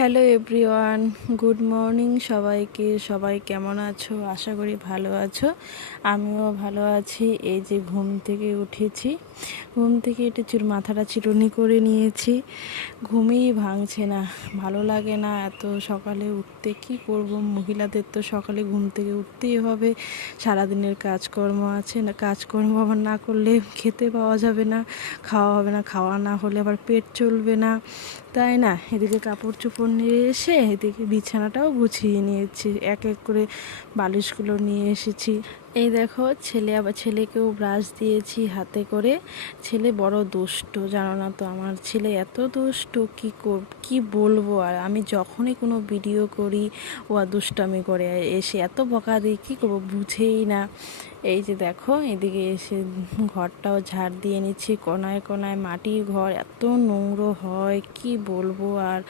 Hello everyone, good morning সবাইকে। সবাই কেমন আছো? আশা করি ভালো আছো। আমিও ভালো আছি। এই যে ঘুম থেকে উঠেছি, ঘুম থেকে একটু মাথাটা চিরুনি করে নিয়েছি। ঘুমই ভাঙছে না, ভালো লাগে না এত সকালে উঠতে। কি করব, মহিলাদের তো সকালে ঘুম থেকে উঠতেই হবে। সারাদিনের কাজকর্ম আছে, না কাজকর্ম আবার না করলে খেতে পাওয়া যাবে না, খাওয়া হবে না, খাওয়া না হলে আবার পেট চলবে না, তাই না? এদিকে কাপড় চোপড় নিয়ে এসে এদিকে বিছানাটাও গুছিয়ে নিয়েছি, এক এক করে বালিশগুলো নিয়ে এসেছি। এই দেখো, ছেলেকেও ব্রাশ দিয়েছি হাতে করে। ছেলে বড় দুষ্ট, জানো না তো, আমার ছেলে এত দুষ্ট, কি বলবো। আর আমি যখনই কোনো ভিডিও করি ও দুষ্টামি করে, এসে এত বকা দিই, কী করবো বুঝেই না। এই যে দেখো, এদিকে এসে ঘরটাও ঝাড় দিয়ে নিচ্ছি। কোনায় কোনায় মাটির ঘর, এত নোংরা হয় কি বলবো। আর